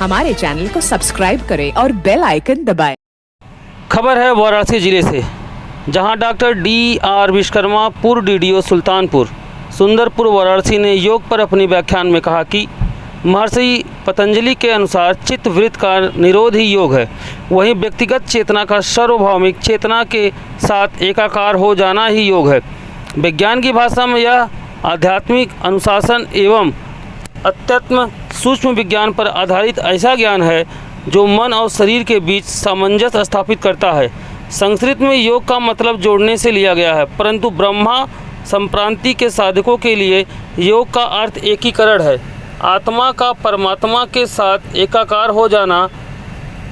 हमारे चैनल को सब्सक्राइब करें और बेल आइकन दबाएं। खबर है वाराणसी जिले से, जहां डॉक्टर DR विश्वकर्मा पूर्व DDO सुल्तानपुर सुंदरपुर वाराणसी ने योग पर अपने व्याख्यान में कहा कि महर्षि पतंजलि के अनुसार चित्त वृत्त का निरोध ही योग है। वहीं व्यक्तिगत चेतना का सार्वभौमिक चेतना के साथ एकाकार हो जाना ही योग है। विज्ञान की भाषा में यह आध्यात्मिक अनुशासन एवं अत्यात्म सूक्ष्म विज्ञान पर आधारित ऐसा ज्ञान है जो मन और शरीर के बीच सामंजस्य स्थापित करता है। संस्कृत में योग का मतलब जोड़ने से लिया गया है, परंतु ब्रह्मा संप्रांति के साधकों के लिए योग का अर्थ एकीकरण है। आत्मा का परमात्मा के साथ एकाकार हो जाना।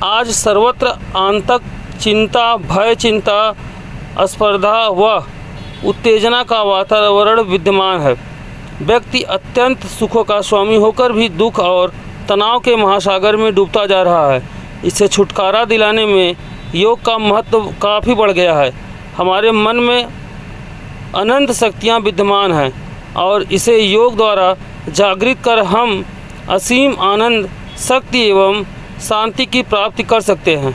आज सर्वत्र आंतक चिंता, भय चिंता, स्पर्धा व उत्तेजना का वातावरण विद्यमान है। व्यक्ति अत्यंत सुखों का स्वामी होकर भी दुख और तनाव के महासागर में डूबता जा रहा है। इससे छुटकारा दिलाने में योग का महत्व काफ़ी बढ़ गया है। हमारे मन में अनंत शक्तियाँ विद्यमान हैं और इसे योग द्वारा जागृत कर हम असीम आनंद, शक्ति एवं शांति की प्राप्ति कर सकते हैं।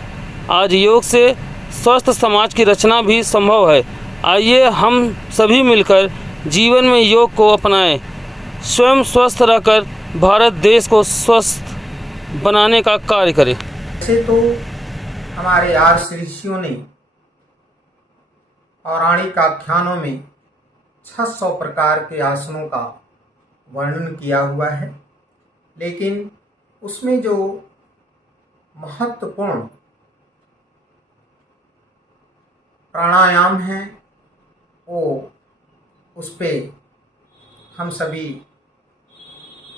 आज योग से स्वस्थ समाज की रचना भी संभव है। आइए हम सभी मिलकर जीवन में योग को अपनाएं, स्वयं स्वस्थ रहकर भारत देश को स्वस्थ बनाने का कार्य करें। वैसे तो हमारे आर्ष ऋषियों ने पौराणिक आख्यानों में 600 प्रकार के आसनों का वर्णन किया हुआ है, लेकिन उसमें जो महत्वपूर्ण प्राणायाम है वो उस पे हम सभी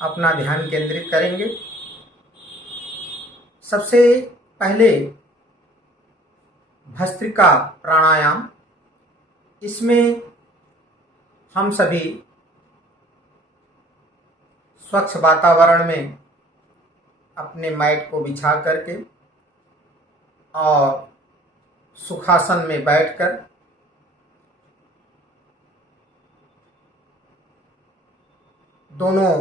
अपना ध्यान केंद्रित करेंगे। सबसे पहले भस्त्रिका प्राणायाम, इसमें हम सभी स्वच्छ वातावरण में अपने मैट को बिछा करके और सुखासन में बैठकर दोनों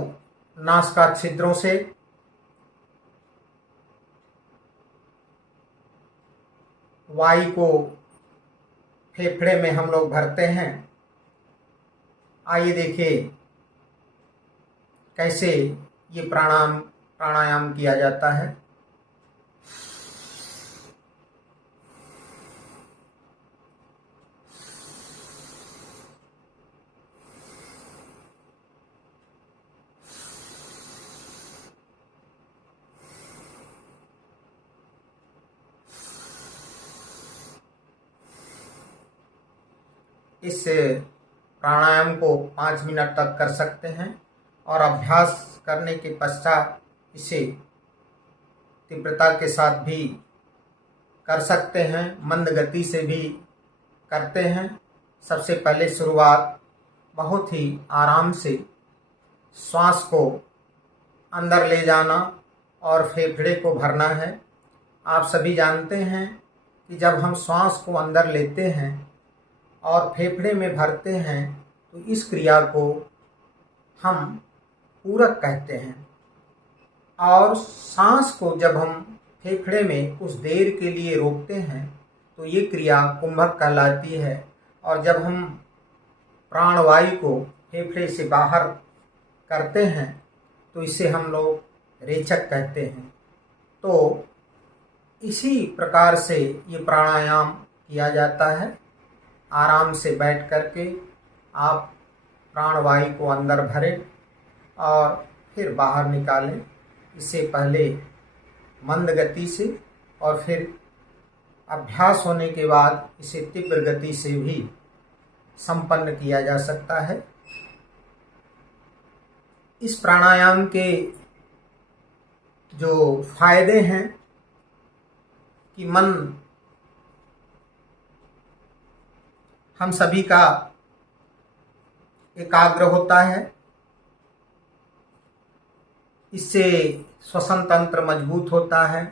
नासिका छिद्रों से वायु को फेफड़े में हम लोग भरते हैं। आइए देखिए कैसे ये प्राणायाम किया जाता है। इस प्राणायाम को 5 मिनट तक कर सकते हैं और अभ्यास करने के पश्चात इसे तीव्रता के साथ भी कर सकते हैं, मंद गति से भी करते हैं। सबसे पहले शुरुआत बहुत ही आराम से श्वास को अंदर ले जाना और फेफड़े को भरना है। आप सभी जानते हैं कि जब हम श्वास को अंदर लेते हैं और फेफड़े में भरते हैं तो इस क्रिया को हम पूरक कहते हैं, और सांस को जब हम फेफड़े में कुछ देर के लिए रोकते हैं तो ये क्रिया कुंभक कहलाती है, और जब हम प्राणवायु को फेफड़े से बाहर करते हैं तो इसे हम लोग रेचक कहते हैं। तो इसी प्रकार से ये प्राणायाम किया जाता है। आराम से बैठ करके आप प्राणवायु को अंदर भरें और फिर बाहर निकालें। इसे पहले मंद गति से और फिर अभ्यास होने के बाद इसे तीव्र गति से भी संपन्न किया जा सकता है। इस प्राणायाम के जो फायदे हैं कि मन हम सभी का एकाग्र होता है, इससे श्वसन तंत्र मजबूत होता है,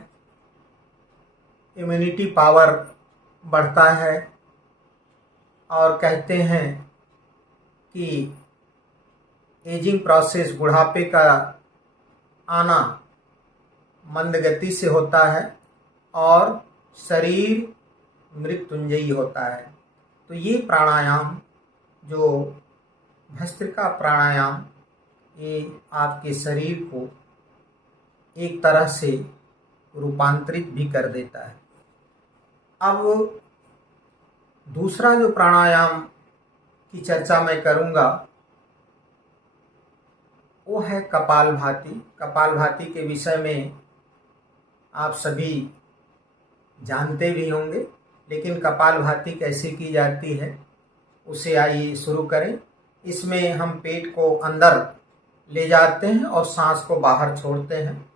इम्यूनिटी पावर बढ़ता है, और कहते हैं कि एजिंग प्रोसेस, बुढ़ापे का आना मंद गति से होता है और शरीर मृत्युंजयी होता है। तो ये प्राणायाम जो भस्त्रिका प्राणायाम, ये आपके शरीर को एक तरह से रूपांतरित भी कर देता है। अब दूसरा जो प्राणायाम की चर्चा मैं करूंगा वो है कपालभाति। कपालभाति के विषय में आप सभी जानते भी होंगे, लेकिन कपालभाति कैसे की जाती है उसे आइए शुरू करें। इसमें हम पेट को अंदर ले जाते हैं और सांस को बाहर छोड़ते हैं।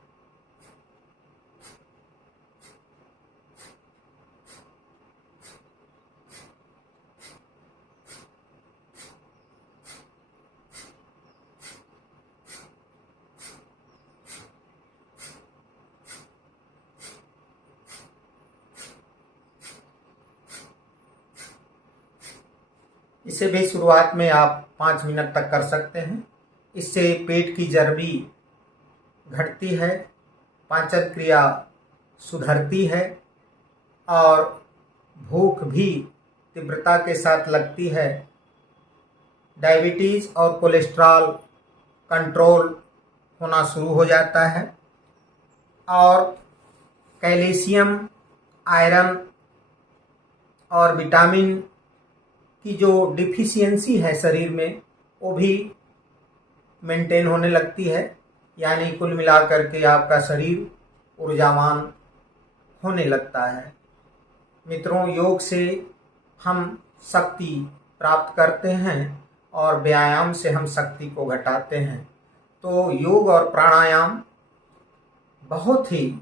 इसे भी शुरुआत में आप 5 मिनट तक कर सकते हैं। इससे पेट की चर्बी घटती है, पाचन क्रिया सुधरती है और भूख भी तीव्रता के साथ लगती है। डायबिटीज़ और कोलेस्ट्रॉल कंट्रोल होना शुरू हो जाता है और कैल्शियम, आयरन और विटामिन की जो डिफिशियंसी है शरीर में वो भी मेंटेन होने लगती है। यानी कुल मिलाकर के आपका शरीर ऊर्जावान होने लगता है। मित्रों, योग से हम शक्ति प्राप्त करते हैं और व्यायाम से हम शक्ति को घटाते हैं। तो योग और प्राणायाम बहुत ही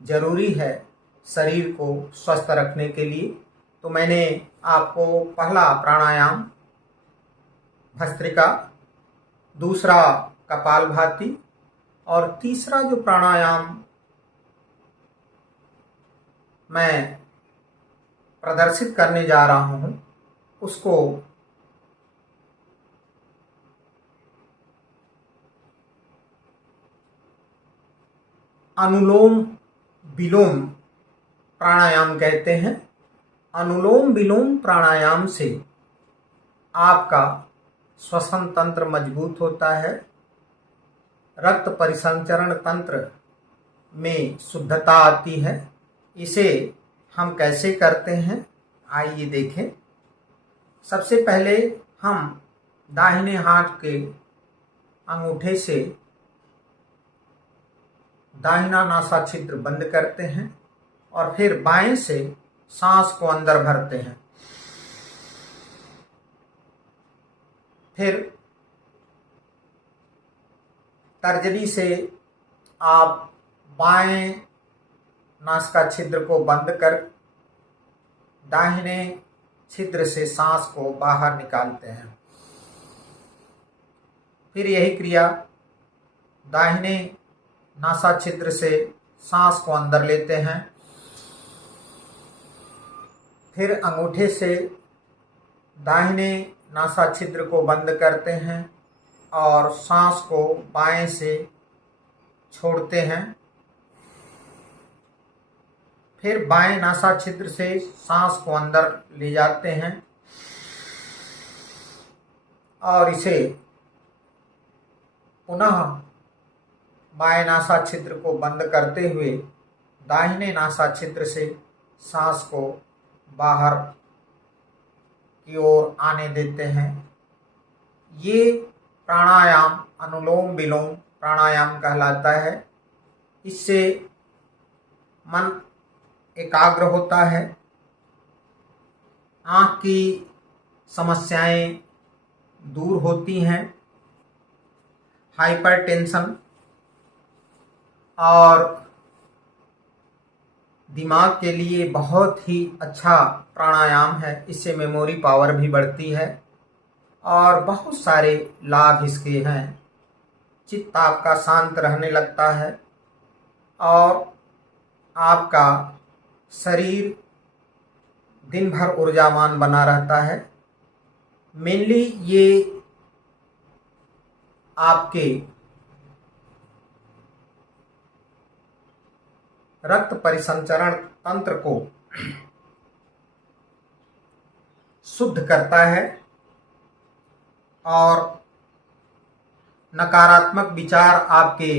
जरूरी है शरीर को स्वस्थ रखने के लिए। तो मैंने आपको पहला प्राणायाम भस्त्रिका, दूसरा कपालभाति और तीसरा जो प्राणायाम मैं प्रदर्शित करने जा रहा हूं उसको अनुलोम विलोम प्राणायाम कहते हैं। अनुलोम विलोम प्राणायाम से आपका श्वसन तंत्र मजबूत होता है, रक्त परिसंचरण तंत्र में शुद्धता आती है। इसे हम कैसे करते हैं आइए देखें। सबसे पहले हम दाहिने हाथ के अंगूठे से दाहिना नासा छिद्र बंद करते हैं और फिर बाएं से सांस को अंदर भरते हैं। फिर तर्जनी से आप बाएं नासिका छिद्र को बंद कर दाहिने छिद्र से सांस को बाहर निकालते हैं। फिर यही क्रिया दाहिने नासा छिद्र से सांस को अंदर लेते हैं। फिर अंगूठे से दाहिने नासा छिद्र को बंद करते हैं और सांस को बाएं से छोड़ते हैं। फिर बाएं नासा छिद्र से सांस को अंदर ले जाते हैं और इसे पुनः बाएं नासा छिद्र को बंद करते हुए दाहिने नासा छिद्र से सांस को बाहर की ओर आने देते हैं। ये प्राणायाम अनुलोम विलोम प्राणायाम कहलाता है। इससे मन एकाग्र होता है, आँख की समस्याएं दूर होती हैं, हाइपरटेंशन और दिमाग के लिए बहुत ही अच्छा प्राणायाम है। इससे मेमोरी पावर भी बढ़ती है और बहुत सारे लाभ इसके हैं। चित्त आपका शांत रहने लगता है और आपका शरीर दिन भर ऊर्जावान बना रहता है। मेनली ये आपके रक्त परिसंचरण तंत्र को शुद्ध करता है और नकारात्मक विचार आपके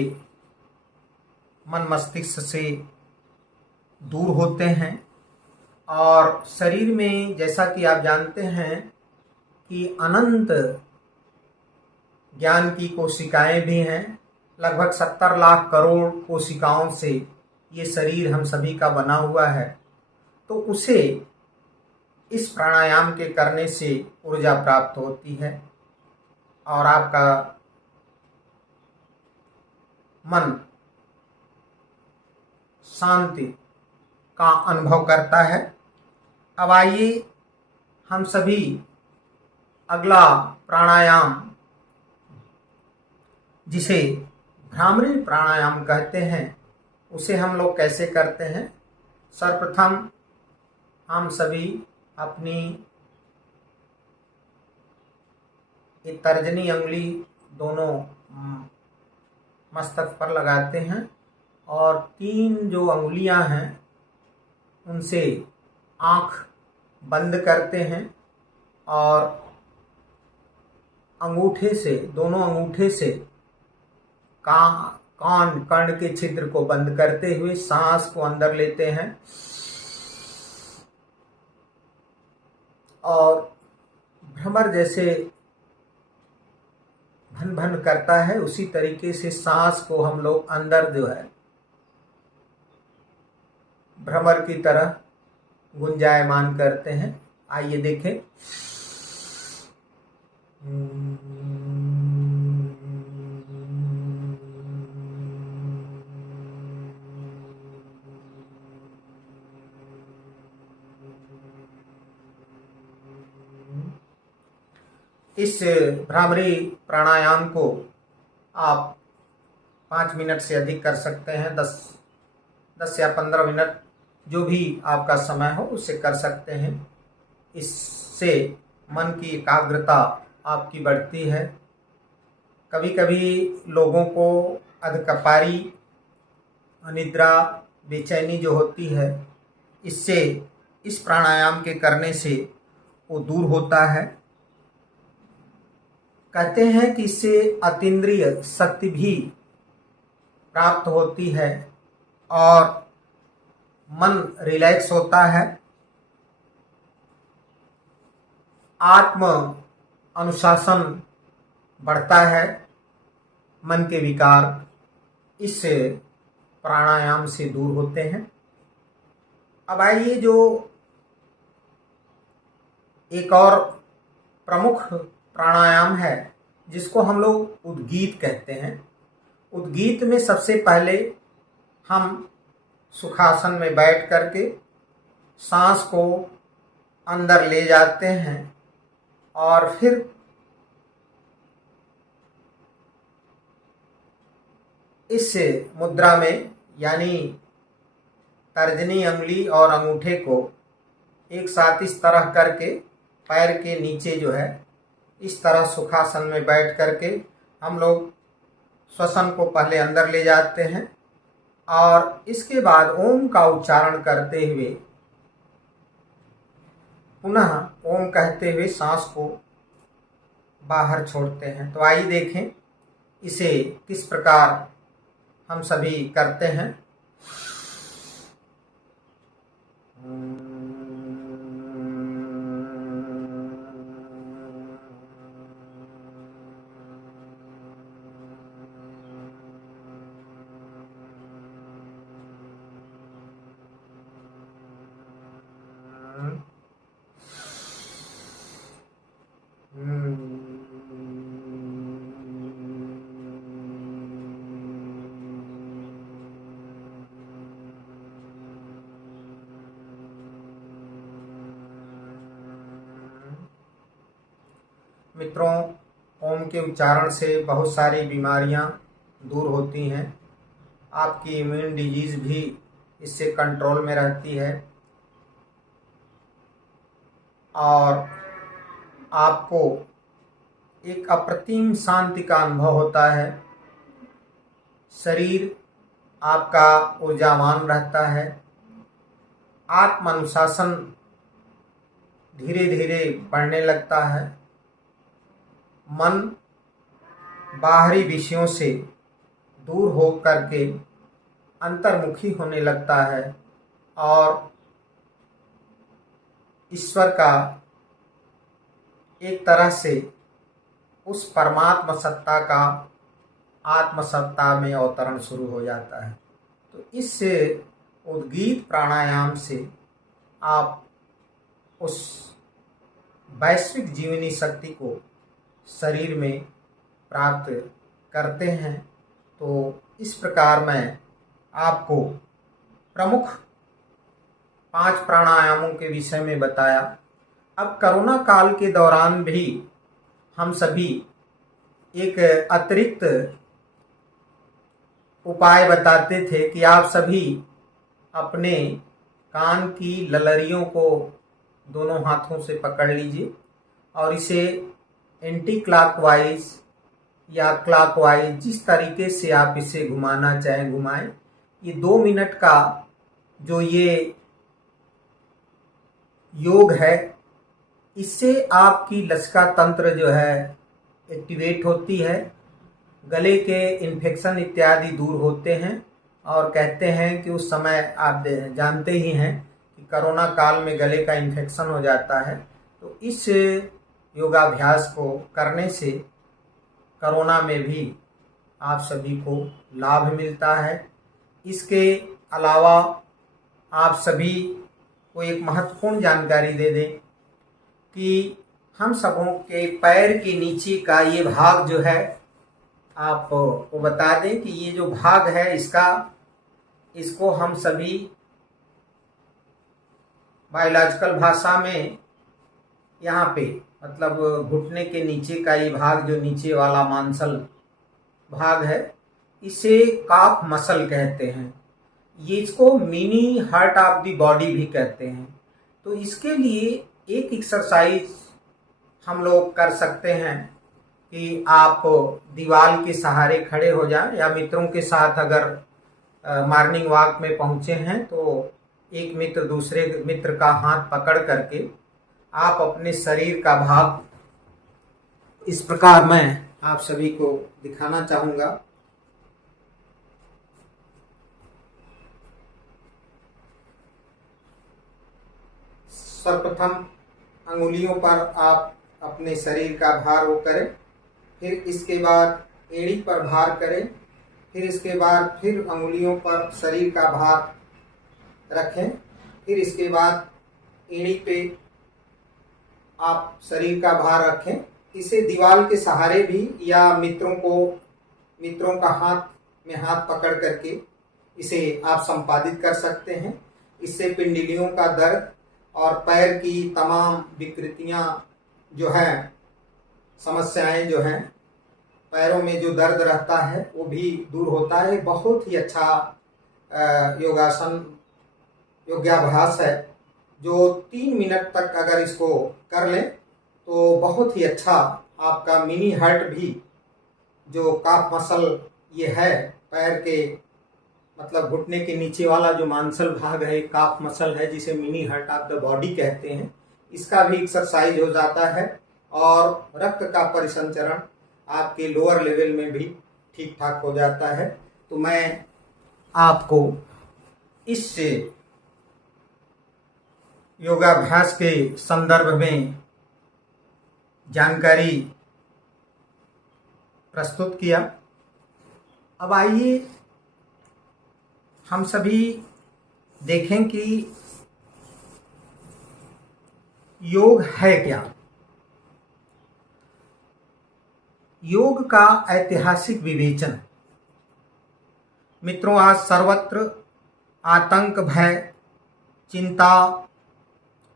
मन मस्तिष्क से दूर होते हैं। और शरीर में, जैसा कि आप जानते हैं कि अनंत ज्ञान की कोशिकाएं भी हैं, लगभग 70 लाख करोड़ कोशिकाओं से ये शरीर हम सभी का बना हुआ है। तो उसे इस प्राणायाम के करने से ऊर्जा प्राप्त होती है और आपका मन शांति का अनुभव करता है। अब आइए हम सभी अगला प्राणायाम, जिसे भ्रामरी प्राणायाम कहते हैं, उसे हम लोग कैसे करते हैं। सर्वप्रथम हम सभी अपनी ये तर्जनी अंगुली दोनों मस्तक पर लगाते हैं और 3 जो अंगुलियां हैं उनसे आँख बंद करते हैं और अंगूठे से, दोनों अंगूठे से कान कर्ण के छिद्र को बंद करते हुए सांस को अंदर लेते हैं और भ्रमर जैसे भन भन करता है, उसी तरीके से सांस को हम लोग अंदर जो है भ्रमर की तरह गुंजायमान करते हैं। आइए देखें। इस भ्रामरी प्राणायाम को आप 5 मिनट से अधिक कर सकते हैं। 10 या 15 मिनट जो भी आपका समय हो उससे कर सकते हैं। इससे मन की एकाग्रता आपकी बढ़ती है। कभी कभी लोगों को अधकपारी, अनिद्रा, बेचैनी जो होती है, इससे इस प्राणायाम के करने से वो दूर होता है। कहते हैं कि इससे अतीन्द्रिय शक्ति भी प्राप्त होती है और मन रिलैक्स होता है। आत्म अनुशासन बढ़ता है। मन के विकार इस प्राणायाम से दूर होते हैं। अब आइए जो एक और प्रमुख प्राणायाम है, जिसको हम लोग उद्गीत कहते हैं। उद्गीत में सबसे पहले हम सुखासन में बैठ करके सांस को अंदर ले जाते हैं और फिर इस मुद्रा में, यानी तर्जनी अंगुली और अंगूठे को एक साथ इस तरह करके पैर के नीचे जो है इस तरह सुखासन में बैठ करके हम लोग श्वसन को पहले अंदर ले जाते हैं और इसके बाद ओम का उच्चारण करते हुए पुनः ओम कहते हुए सांस को बाहर छोड़ते हैं। तो आइए देखें इसे किस प्रकार हम सभी करते हैं। मित्रों, ओम के उच्चारण से बहुत सारी बीमारियां दूर होती हैं। आपकी इम्यून डिजीज भी इससे कंट्रोल में रहती है और आपको एक अप्रतिम शांति का अनुभव होता है। शरीर आपका ऊर्जावान रहता है। आत्मानुशासन धीरे धीरे बढ़ने लगता है। मन बाहरी विषयों से दूर हो करके अंतर्मुखी होने लगता है और ईश्वर का एक तरह से उस परमात्मा सत्ता का आत्मसत्ता में अवतरण शुरू हो जाता है। तो इस उद्गीत प्राणायाम से आप उस वैश्विक जीवनी शक्ति को शरीर में प्राप्त करते हैं। तो इस प्रकार मैं आपको प्रमुख 5 प्राणायामों के विषय में बताया। अब कोरोना काल के दौरान भी हम सभी एक अतिरिक्त उपाय बताते थे कि आप सभी अपने कान की ललरियों को दोनों हाथों से पकड़ लीजिए और इसे एंटी क्लॉकवाइज या क्लॉकवाइज जिस तरीके से आप इसे घुमाना चाहें घुमाएं। ये 2 मिनट का जो ये योग है, इससे आपकी लचका तंत्र जो है एक्टिवेट होती है, गले के इन्फेक्शन इत्यादि दूर होते हैं। और कहते हैं कि उस समय आप जानते ही हैं कि कोरोना काल में गले का इन्फेक्शन हो जाता है। तो इस योगाभ्यास को करने से कोरोना में भी आप सभी को लाभ मिलता है। इसके अलावा आप सभी को एक महत्वपूर्ण जानकारी दे दें कि हम सबों के पैर के नीचे का ये भाग जो है, आप को बता दें कि ये जो भाग है इसको हम सभी बायोलॉजिकल भाषा में यहाँ पे मतलब घुटने के नीचे का ये भाग जो नीचे वाला मांसल भाग है, इसे काफ मसल कहते हैं। ये इसको mini heart of the body भी कहते हैं। तो इसके लिए एक एक्सरसाइज हम लोग कर सकते हैं कि आप दीवार के सहारे खड़े हो जाएं या मित्रों के साथ अगर मॉर्निंग वॉक में पहुंचे हैं तो एक मित्र दूसरे मित्र का हाथ पकड़ करके आप अपने शरीर का भाग इस प्रकार मैं आप सभी को दिखाना चाहूँगा। सर्वप्रथम अंगुलियों पर आप अपने शरीर का भार वो करें, फिर इसके बाद एड़ी पर भार करें, फिर इसके बाद फिर अंगुलियों पर शरीर का भार रखें, फिर इसके बाद एड़ी पे आप शरीर का भार रखें। इसे दीवार के सहारे भी या मित्रों का हाथ में हाथ पकड़ करके इसे आप संपादित कर सकते हैं। इससे पिंडलियों का दर्द और पैर की तमाम विकृतियां जो हैं, समस्याएं जो हैं, पैरों में जो दर्द रहता है वो भी दूर होता है। बहुत ही अच्छा योगाभ्यास है जो 3 मिनट तक अगर इसको कर लें तो बहुत ही अच्छा आपका मिनी हार्ट भी जो काफ मसल ये है पैर के मतलब घुटने के नीचे वाला जो मांसल भाग है काफ मसल है जिसे mini heart of the body कहते हैं, इसका भी एक्सरसाइज हो जाता है और रक्त का परिसंचरण आपके लोअर लेवल में भी ठीक ठाक हो जाता है। तो मैं आपको इस योगाभ्यास के संदर्भ में जानकारी प्रस्तुत किया। अब आइए हम सभी देखें कि योग है क्या। योग का ऐतिहासिक विवेचन। मित्रों, आज सर्वत्र आतंक, भय, चिंता,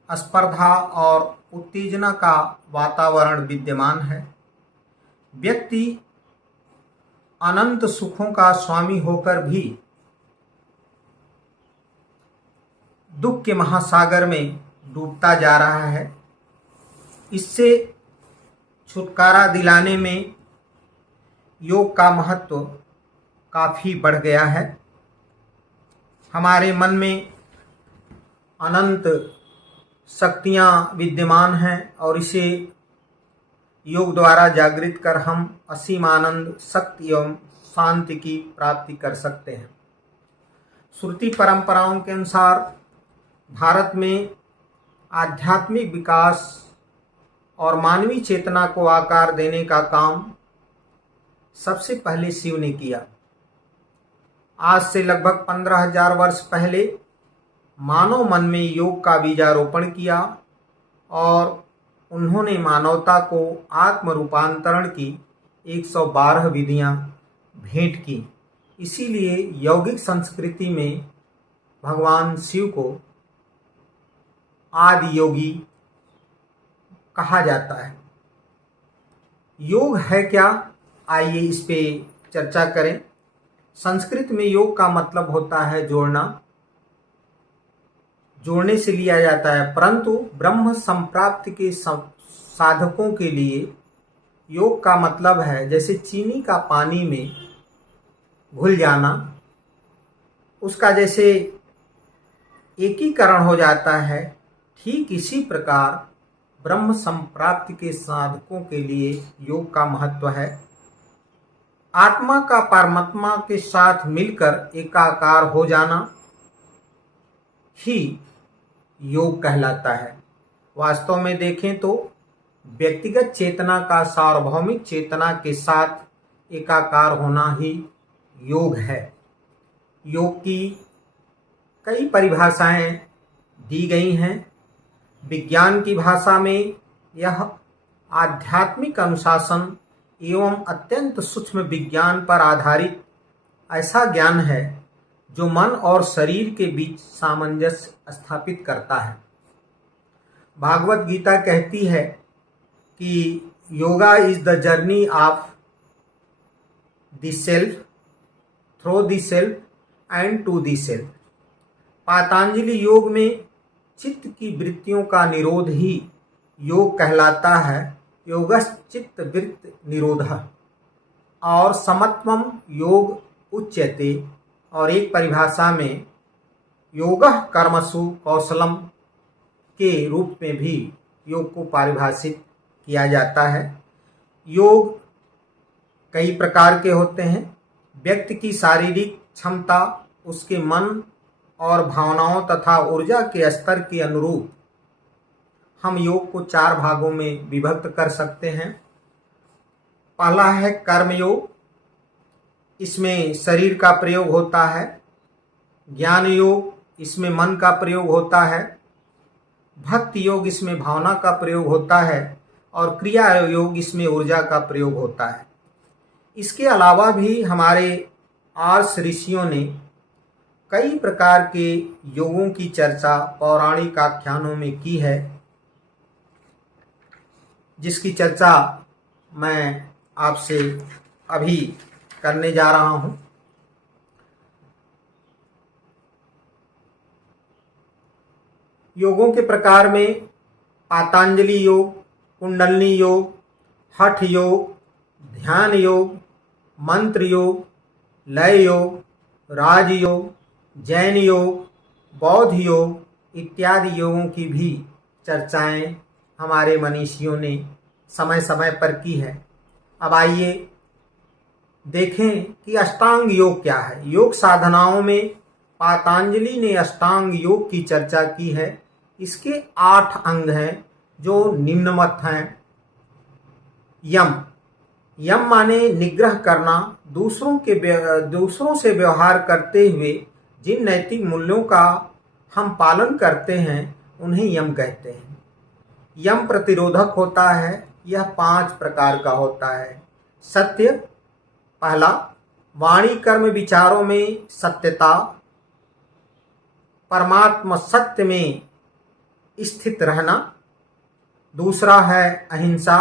स्पर्धा और उत्तेजना का वातावरण विद्यमान है। व्यक्ति अनंत सुखों का स्वामी होकर भी दुख के महासागर में डूबता जा रहा है। इससे छुटकारा दिलाने में योग का महत्व काफ़ी बढ़ गया है। हमारे मन में अनंत शक्तियाँ विद्यमान हैं और इसे योग द्वारा जागृत कर हम असीम आनंद, शक्ति एवं शांति की प्राप्ति कर सकते हैं। श्रुति परंपराओं के अनुसार भारत में आध्यात्मिक विकास और मानवीय चेतना को आकार देने का काम सबसे पहले शिव ने किया। आज से लगभग 15,000 वर्ष पहले मानव मन में योग का बीजारोपण किया और उन्होंने मानवता को आत्म रूपांतरण की 112 विधियां भेंट की। इसीलिए यौगिक संस्कृति में भगवान शिव को आदि योगी कहा जाता है। योग है क्या, आइए इस पे चर्चा करें। संस्कृत में योग का मतलब होता है जोड़ना, जोड़ने से लिया जाता है, परंतु ब्रह्म संप्राप्ति के साधकों के लिए योग का मतलब है जैसे चीनी का पानी में घुल जाना, उसका जैसे एकीकरण हो जाता है, ठीक इसी प्रकार ब्रह्म संप्राप्ति के साधकों के लिए योग का महत्व है। आत्मा का परमात्मा के साथ मिलकर एकाकार हो जाना ही योग कहलाता है। वास्तव में देखें तो व्यक्तिगत चेतना का सार्वभौमिक चेतना के साथ एकाकार होना ही योग है। योग की कई परिभाषाएं दी गई हैं। विज्ञान की भाषा में यह आध्यात्मिक अनुशासन एवं अत्यंत सूक्ष्म विज्ञान पर आधारित ऐसा ज्ञान है जो मन और शरीर के बीच सामंजस्य स्थापित करता है। भागवत गीता कहती है कि yoga is the journey of the self, through the self and to the self. Patanjali योग में चित्त की वृत्तियों का निरोध ही योग कहलाता है। योगश्चित्त वृत्त निरोधः और समत्वम योग उच्यते। और एक परिभाषा में योगः कर्मसु कौशलम के रूप में भी योग को परिभाषित किया जाता है। योग कई प्रकार के होते हैं। व्यक्ति की शारीरिक क्षमता, उसके मन और भावनाओं तथा ऊर्जा के स्तर के अनुरूप हम योग को 4 भागों में विभक्त कर सकते हैं। पहला है कर्म योग, इसमें शरीर का प्रयोग होता है। ज्ञान योग, इसमें मन का प्रयोग होता है। भक्ति योग, इसमें भावना का प्रयोग होता है। और क्रिया योग, इसमें ऊर्जा का प्रयोग होता है। इसके अलावा भी हमारे आर्ष ऋषियों ने कई प्रकार के योगों की चर्चा पौराणिक आख्यानों में की है, जिसकी चर्चा मैं आपसे अभी करने जा रहा हूं। योगों के प्रकार में पातंजलि योग, कुंडलिनी योग, हठ योग, ध्यान योग, मंत्र योग, लय योग, राजयोग, जैन योग, बौद्ध योग इत्यादि योगों की भी चर्चाएं हमारे मनीषियों ने समय समय पर की है। अब आइए देखें कि अष्टांग योग क्या है। योग साधनाओं में पातंजलि ने अष्टांग योग की चर्चा की है। इसके 8 अंग हैं जो निम्नवत हैं। यम, यम माने निग्रह करना, दूसरों से व्यवहार करते हुए जिन नैतिक मूल्यों का हम पालन करते हैं उन्हें यम कहते हैं। यम प्रतिरोधक होता है। यह 5 प्रकार का होता है। सत्य पहला, वाणी कर्म विचारों में सत्यता, परमात्मा सत्य में स्थित रहना। दूसरा है अहिंसा,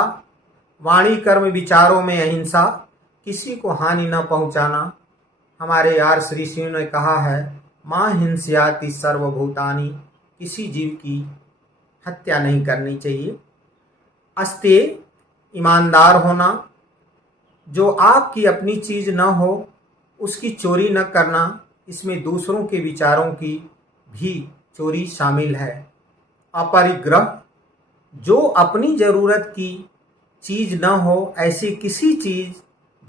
वाणी कर्म विचारों में अहिंसा, किसी को हानि न पहुंचाना। हमारे आर्ष ऋषियों ने कहा है मां हिंस्याति सर्वभूतानि, किसी जीव की हत्या नहीं करनी चाहिए। अस्तेय, ईमानदार होना, जो आपकी अपनी चीज न हो उसकी चोरी न करना, इसमें दूसरों के विचारों की भी चोरी शामिल है। अपरिग्रह, जो अपनी जरूरत की चीज न हो ऐसी किसी चीज,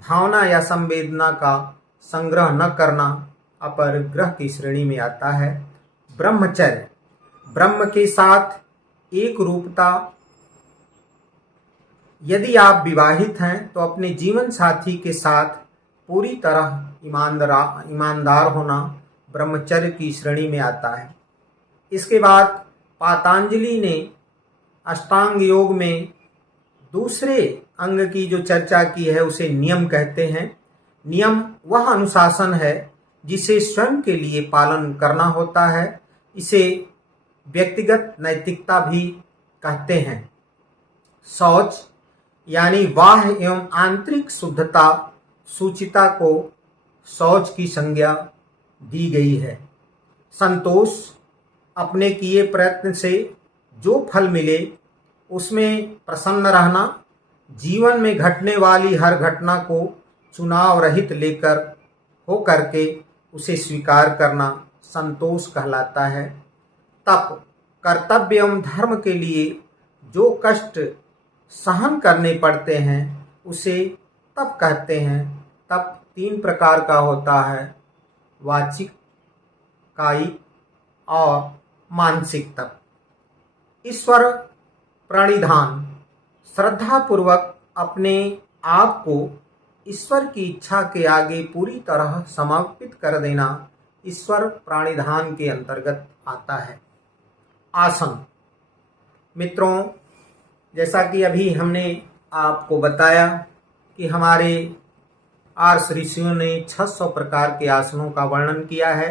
भावना या संवेदना का संग्रह न करना अपरिग्रह की श्रेणी में आता है। ब्रह्मचर्य, ब्रह्म के साथ एक रूपता। यदि आप विवाहित हैं तो अपने जीवन साथी के साथ पूरी तरह ईमानदार होना ब्रह्मचर्य की श्रेणी में आता है। इसके बाद पातंजलि ने अष्टांग योग में दूसरे अंग की जो चर्चा की है उसे नियम कहते हैं। नियम वह अनुशासन है जिसे स्वयं के लिए पालन करना होता है। इसे व्यक्तिगत नैतिकता भी कहते हैं। शौच यानी बाह्य एवं आंतरिक शुद्धता, शुचिता को शौच की संज्ञा दी गई है। संतोष, अपने किए प्रयत्न से जो फल मिले उसमें प्रसन्न रहना। जीवन में घटने वाली हर घटना को चुनाव रहित लेकर हो करके उसे स्वीकार करना संतोष कहलाता है। तप, कर्तव्य एवं धर्म के लिए जो कष्ट सहन करने पड़ते हैं उसे तप कहते हैं। तप 3 प्रकार का होता है, वाचिक, कायिक और मानसिक तप। ईश्वर प्रणिधान, श्रद्धा पूर्वक अपने आप को ईश्वर की इच्छा के आगे पूरी तरह समर्पित कर देना ईश्वर प्रणिधान के अंतर्गत आता है। आसन, मित्रों, जैसा कि अभी हमने आपको बताया कि हमारे आर्ष ऋषियों ने 600 प्रकार के आसनों का वर्णन किया है।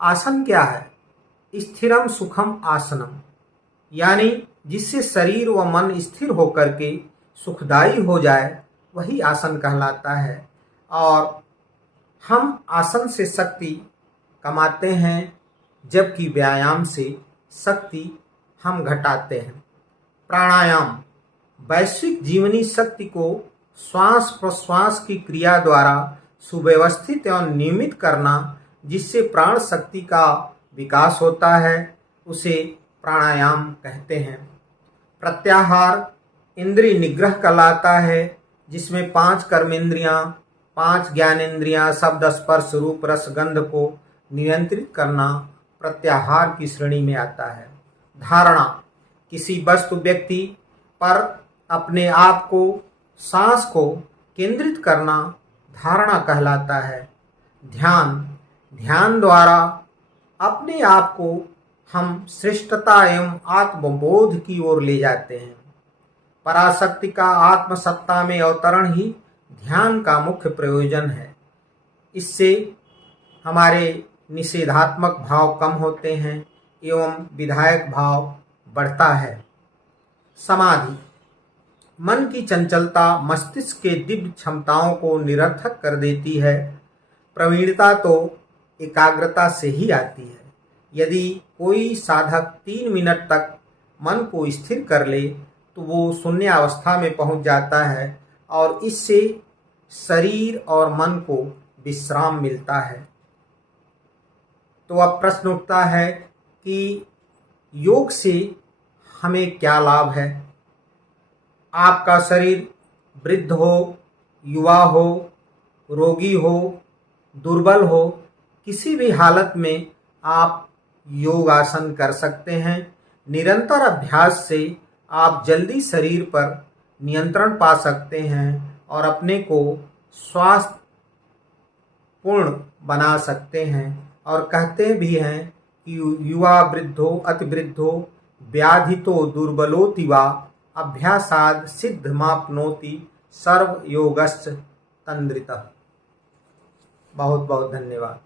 आसन क्या है? स्थिरम सुखम आसनम, यानी जिससे शरीर व मन स्थिर होकर के सुखदायी हो जाए वही आसन कहलाता है। और हम आसन से शक्ति कमाते हैं, जबकि व्यायाम से शक्ति हम घटाते हैं। प्राणायाम, वैश्विक जीवनी शक्ति को श्वास प्रश्वास की क्रिया द्वारा सुव्यवस्थित एवं नियमित करना, जिससे प्राण शक्ति का विकास होता है, उसे प्राणायाम कहते हैं। प्रत्याहार इंद्रिय निग्रह कहलाता है, जिसमें 5 कर्मेंद्रियां, 5 ज्ञानेंद्रियां, शब्द स्पर्श रूप रस गंध को नियंत्रित करना प्रत्याहार की श्रेणी में आता है। धारणा, किसी वस्तु व्यक्ति पर अपने आप को, सांस को केंद्रित करना धारणा कहलाता है। ध्यान, ध्यान द्वारा अपने आप को हम श्रेष्ठता एवं आत्मबोध की ओर ले जाते हैं। पराशक्ति का आत्मसत्ता में अवतरण ही ध्यान का मुख्य प्रयोजन है। इससे हमारे निषेधात्मक भाव कम होते हैं एवं विधायक भाव बढ़ता है। समाधि, मन की चंचलता मस्तिष्क के दिव्य क्षमताओं को निरर्थक कर देती है। प्रवीणता तो एकाग्रता से ही आती है। यदि कोई साधक 3 मिनट तक मन को स्थिर कर ले तो वो शून्य अवस्था में पहुंच जाता है और इससे शरीर और मन को विश्राम मिलता है। तो अब प्रश्न उठता है कि योग से हमें क्या लाभ है? आपका शरीर वृद्ध हो, युवा हो, रोगी हो, दुर्बल हो, किसी भी हालत में आप योगासन कर सकते हैं। निरंतर अभ्यास से आप जल्दी शरीर पर नियंत्रण पा सकते हैं और अपने को स्वास्थ्य पूर्ण बना सकते हैं। और कहते भी हैं कि युवा वृद्धो अतिवृद्धो व्याधितो दुर्बलोति वा अभ्यासाद सिद्धमाप्नोति सर्व योगश्च तंद्रितः। बहुत बहुत धन्यवाद।